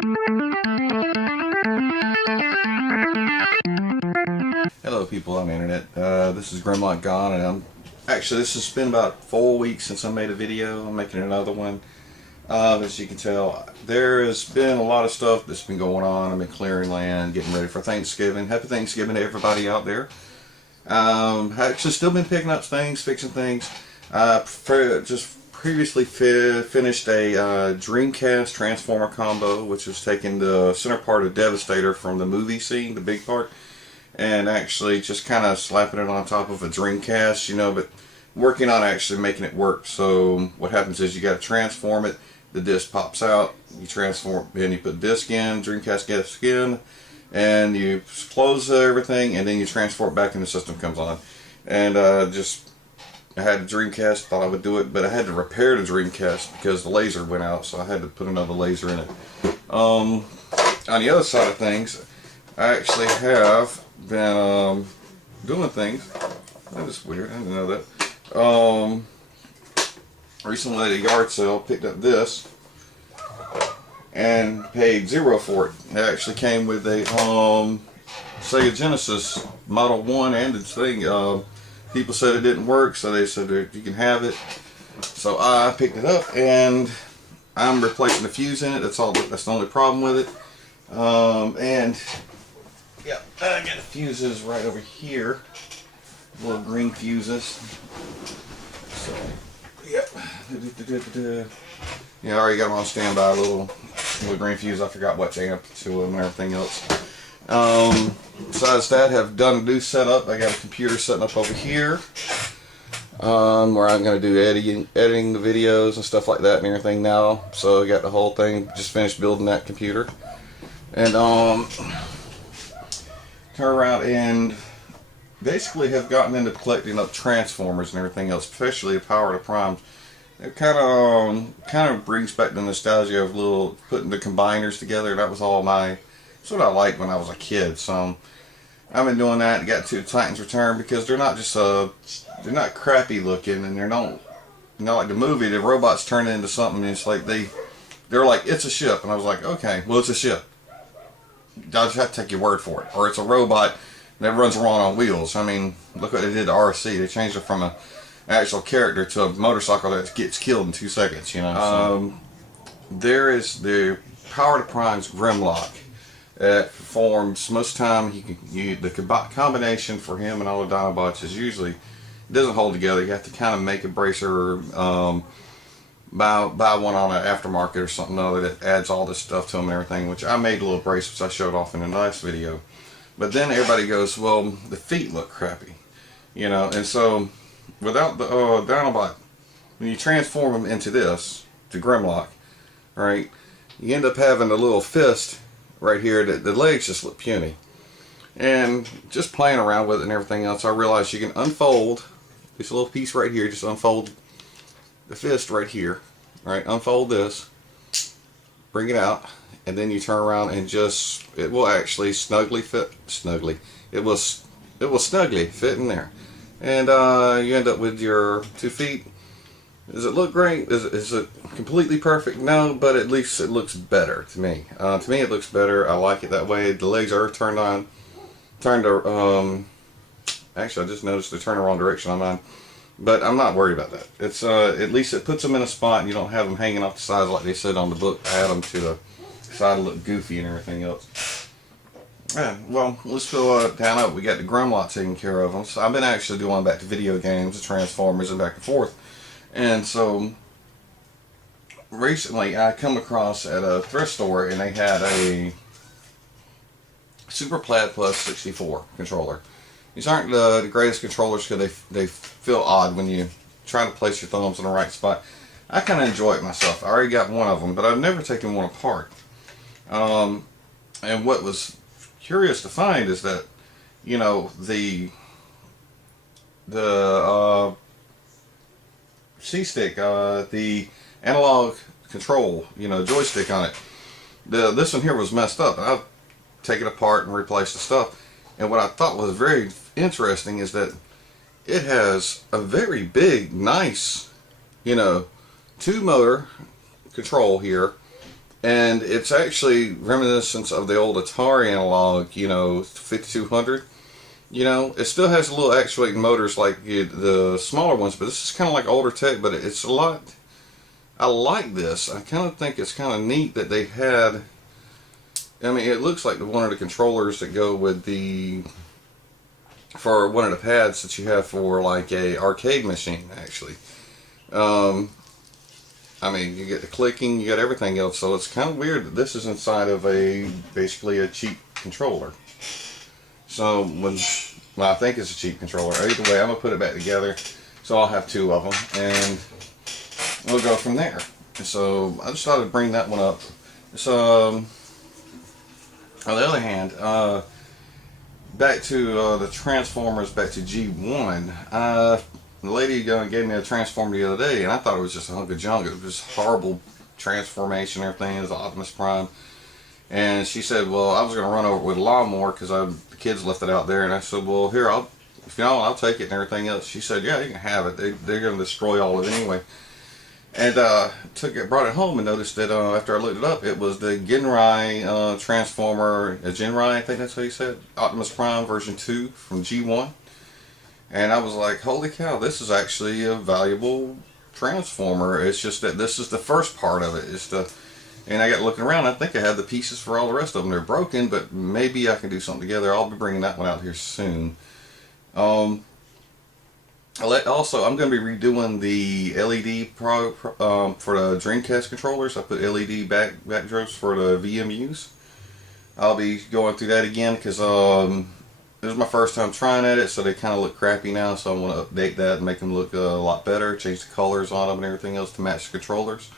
Hello people on the internet, this is Grimlock Gone, and this has been about 4 weeks since I made a video. I'm making another one. As you can tell, there has been a lot of stuff that's been going on. I've been clearing land, getting ready for Thanksgiving. Happy Thanksgiving to everybody out there. Actually still been picking up things, fixing things. Just previously finished a Dreamcast Transformer combo, which was taking the center part of Devastator from the movie scene, the big part, and actually just kind of slapping it on top of a Dreamcast, you know, but working on actually making it work. So what happens is you got to transform it, the disc pops out, you transform, and you put disc in, Dreamcast disc in, and you close everything, and then you transfer it back and the system comes on. And I had a Dreamcast, thought I would do it, but I had to repair the Dreamcast because the laser went out, so I had to put another laser in it. On the other side of things, I actually have been doing things. That is weird, I didn't know that. Recently at a yard sale, picked up this and paid $0 for it. It actually came with a Sega Genesis Model 1 and its thing. People said it didn't work, so they said you can have it. So I picked it up and I'm replacing the fuse in it. That's the only problem with it. And yeah, I got the fuses right over here. Little green fuses. So, yep. Yeah, I already got them on standby. Little green fuse. I forgot what amp to them and everything else. Besides that, have done a new setup. I got a computer setting up over here, where I'm going to do editing the videos and stuff like that and everything now. So I got the whole thing. Just finished building that computer, and turn around and basically have gotten into collecting up transformers and everything else, especially the Power to Primes. It kind of brings back the nostalgia of putting the combiners together. That was all that's what I liked when I was a kid. So I've been doing that. Got to Titan's Return because they're not just they're not crappy looking, and they're not, you know, like the movie. The robots turn into something. And it's like they're like, it's a ship, and I was like, okay, well, it's a ship. I just have to take your word for it. Or it's a robot that runs around on wheels. I mean, look what they did to RC. They changed it from an actual character to a motorcycle that gets killed in 2 seconds, you know. So. There is the Power to Prime's Grimlock. It forms, most of the time, the combination for him and all the Dinobots is usually, it doesn't hold together. You have to kind of make a bracer, buy one on an aftermarket or something other that adds all this stuff to them and everything, which I made little bracelets I showed off in the last video. But then everybody goes, well, the feet look crappy, you know, and so without the Dinobot, when you transform them into this, to Grimlock, right, you end up having a little fist right here that the legs just look puny. And just playing around with it and everything else, I realized you can unfold this little piece right here, just unfold the fist right here, right, unfold this, bring it out, and then you turn around and it will actually snugly fit, it will snugly fit in there. And you end up with your 2 feet. Does it look great? Is it completely perfect? No, but at least it looks better to me. To me it looks better. I like it that way. The legs are turned actually I just noticed they turn the wrong direction on mine. But I'm not worried about that. It's at least it puts them in a spot and you don't have them hanging off the sides like they said on the book. I had them to the side to look goofy and everything else. Yeah, well, let's go down up. We got the Grimlock taken care of. So I've been actually going back to video games, the Transformers, and back and forth. And so recently I come across at a thrift store and they had a Super Plaid Plus 64 controller. These aren't the greatest controllers because they feel odd when you try to place your thumbs in the right spot. I kind of enjoy it myself. I already got one of them, but I've never taken one apart. And what was curious to find is that, you know, the C-stick, the analog control, you know, joystick on it, this one here was messed up. I've taken it apart and replaced the stuff. And what I thought was very interesting is that it has a very big, nice, you know, 2-motor control here And it's actually reminiscent of the old Atari analog, 5200. It still has a little actuating motors like the smaller ones, but this is kind of like older tech, but it's a lot. I like this. I kind of think it's kind of neat that they had. I mean, it looks like one of the controllers that go with for one of the pads that you have for like a arcade machine, actually. Um, I mean, you get the clicking, you got everything else, so it's kind of weird that this is inside of basically a cheap controller. So well, I think it's a cheap controller. Either way, I'm gonna put it back together, so I'll have two of them, and we'll go from there. So I just thought I'd bring that one up. So on the other hand, back to the Transformers, back to G1. The lady gave me a Transformer the other day, and I thought it was just a hunk of junk. It was just horrible transformation, everything. It was Optimus Prime. And she said, well, I was going to run over it with a lawnmower because the kids left it out there. And I said, well, here, if you know, I'll take it and everything else. She said, yeah, you can have it. They're going to destroy all of it anyway. And brought it home and noticed that after I looked it up, it was the Genrai Transformer, Genrai, I think that's how you said, Optimus Prime version 2 from G1. And I was like, holy cow, this is actually a valuable Transformer. It's just that this is the first part of it. And I got looking around, I think I have the pieces for all the rest of them. They're broken, but maybe I can do something together. I'll be bringing that one out here soon. Also, I'm going to be redoing the LED for the Dreamcast controllers. I put LED backdrops for the VMUs. I'll be going through that again because this is my first time trying at it, so they kind of look crappy now. So I want to update that and make them look a lot better. Change the colors on them and everything else to match the controllers.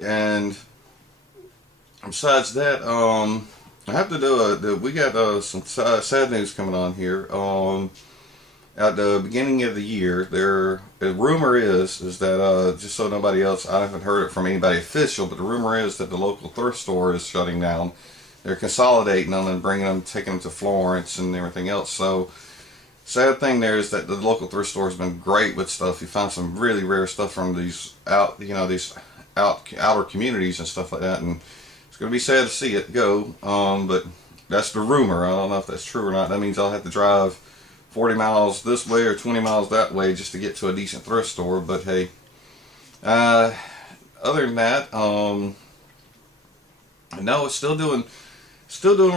And besides that, I have to do we got some sad news coming on here. At the beginning of the year, the rumor is that just so nobody else, I haven't heard it from anybody official, but the rumor is that the local thrift store is shutting down. They're consolidating them and taking them to Florence and everything else. So, sad thing there is that the local thrift store has been great with stuff. You find some really rare stuff from these outer communities and stuff like that, and it's going to be sad to see it go. But that's the rumor. I don't know if that's true or not. That means I'll have to drive 40 miles this way or 20 miles that way just to get to a decent thrift store. But hey, other than that, no, it's still doing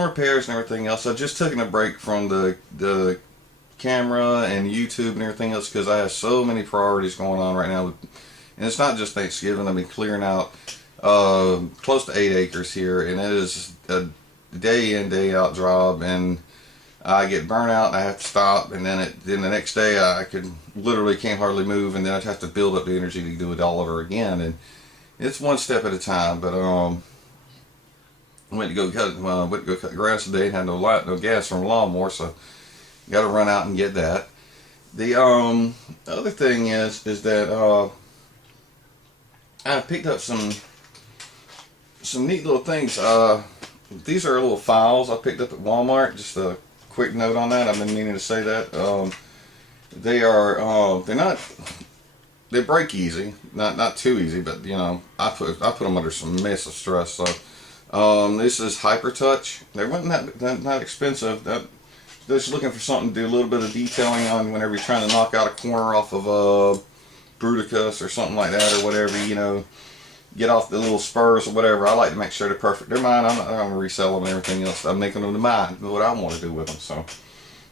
repairs and everything else. I've just taken a break from the camera and YouTube and everything else because I have so many priorities going on right now. And it's not just Thanksgiving. I've been clearing out close to 8 acres here, and it is a day in, day out job, and I get burnt out and I have to stop, and then the next day I literally can't hardly move, and then I'd have to build up the energy to do it all over again. And it's one step at a time. But I went to go cut grass today and had no gas from a lawnmower, so got to run out and get that. The other thing is that I picked up some neat little things. These are little files I picked up at Walmart. Just a quick note on that. I've been meaning to say that. They break easy, not too easy, but I put them under some massive stress. So this is Hyper Touch. They weren't that expensive. Just looking for something to do a little bit of detailing on whenever you're trying to knock out a corner off of Bruticus or something like that, or whatever, get off the little spurs or whatever. I like to make sure they're perfect. They're mine. I'm not going to resell them and everything else. I'm making them to mine. Do what I want to do with them. So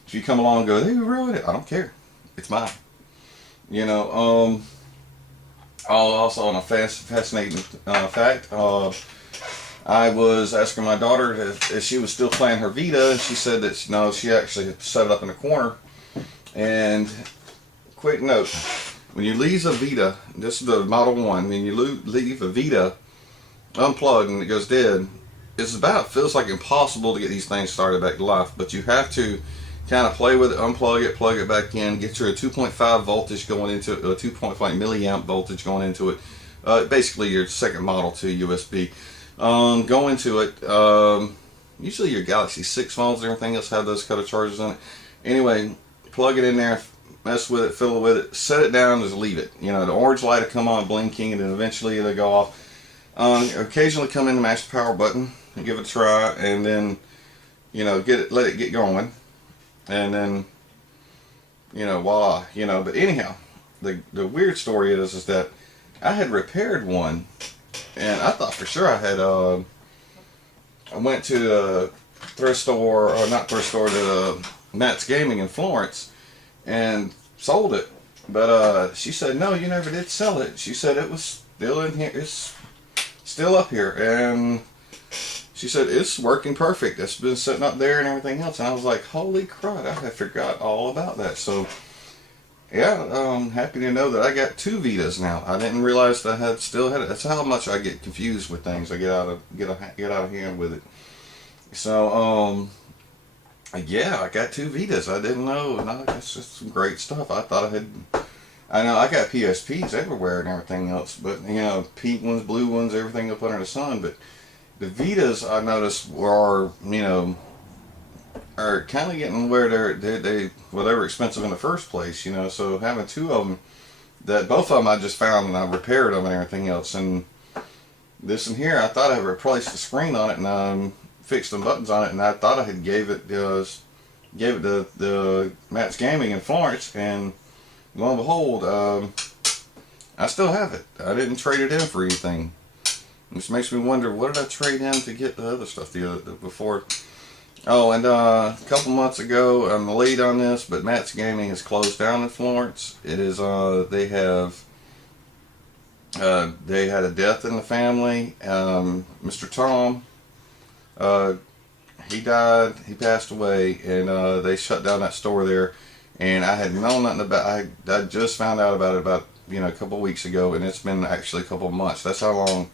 if you come along and go, they ruined it, I don't care. It's mine. Also on a fascinating fact, I was asking my daughter if she was still playing her Vita, and she said that no, she actually set it up in a corner. And quick note. When you leave a Vita, this is the Model 1, when you leave a Vita unplugged and it goes dead, feels like impossible to get these things started back to life. But you have to kind of play with it, unplug it, plug it back in, get your 2.5 voltage going into it, 2.5 milliamp voltage going into it. Basically your second Model 2 USB. Go into it. Usually your Galaxy 6 phones and everything else have those kind of chargers on it. Anyway, plug it in there. Mess with it, fiddle with it, set it down, just leave it. The orange light will come on blinking, and then eventually it'll go off. Occasionally come in and mash the power button and give it a try, and then let it get going, and then voila, But anyhow, the weird story is that I had repaired one, and I thought for sure I had. I went to the thrift store, or not thrift store, to Matt's Gaming in Florence, and sold it. But she said, no, you never did sell it. She said it was still in here. It's still up here, and she said it's working perfect. It's been sitting up there and everything else. And I was like, holy crud, I had forgot all about that. So yeah, I'm happy to know that I got 2 Vitas now. I didn't realize that I still had it. That's how much I get confused with things. I get out of hand with it. So yeah, I got 2 Vitas. I didn't know. No, that's just some great stuff. I know I got PSPs everywhere and everything else, but pink ones, blue ones, everything up under the sun. But the Vitas, I noticed, are kind of getting where they were expensive in the first place. So having 2 of them, that both of them I just found and I repaired them and everything else. And this one here, I thought I replaced the screen on it and fixed some buttons on it, and I thought I had gave it to the Matt's Gaming in Florence, and lo and behold, I still have it. I didn't trade it in for anything. Which makes me wonder, what did I trade in to get the other stuff before? Oh, and a couple months ago, I'm late on this, but Matt's Gaming is closed down in Florence. It is, they had a death in the family. Mr. Tom, he died, he passed away, and they shut down that store there. And I had known nothing about it. I just found out about it about, a couple of weeks ago, and it's been actually a couple of months. That's how long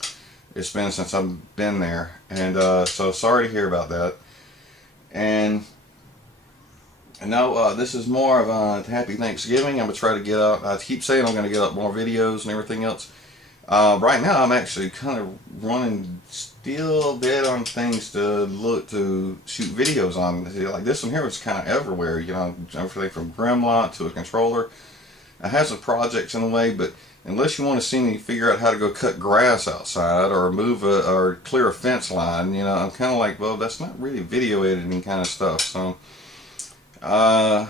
it's been since I've been there. And so sorry to hear about that. And no, this is more of a happy Thanksgiving. I'm going to try to get up. I keep saying I'm going to get up more videos and everything else. Right now I'm actually kind of running still dead on things to shoot videos on. Like this one here was kind of everywhere, everything from grimlock to a controller. I have some projects in the way, but unless you want to see me figure out how to go cut grass outside or or clear a fence line, I'm kind of like, well, that's not really video editing kind of stuff. So, I'll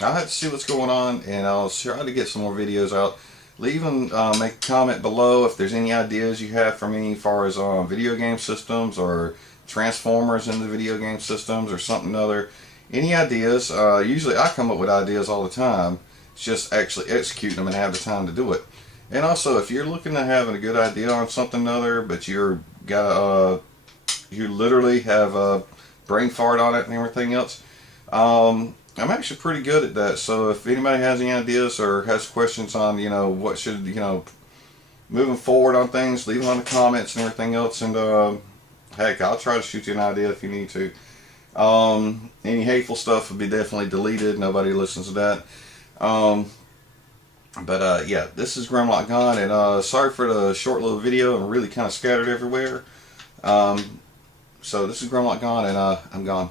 have to see what's going on, and I'll try to get some more videos out. Leave them, make a comment below if there's any ideas you have for me as far as video game systems or transformers in the video game systems or something other. Any ideas? Usually I come up with ideas all the time. It's just actually executing them and have the time to do it. And also, if you're looking at having a good idea on something other, but you literally have a brain fart on it and everything else, I'm actually pretty good at that. So if anybody has any ideas or has questions on, what should, moving forward on things, leave them on the comments and everything else. And heck, I'll try to shoot you an idea if you need to. Any hateful stuff will be definitely deleted. Nobody listens to that. Yeah, this is Grimlock Gone, and sorry for the short little video. I'm really kind of scattered everywhere. So this is Grimlock Gone, and I'm gone.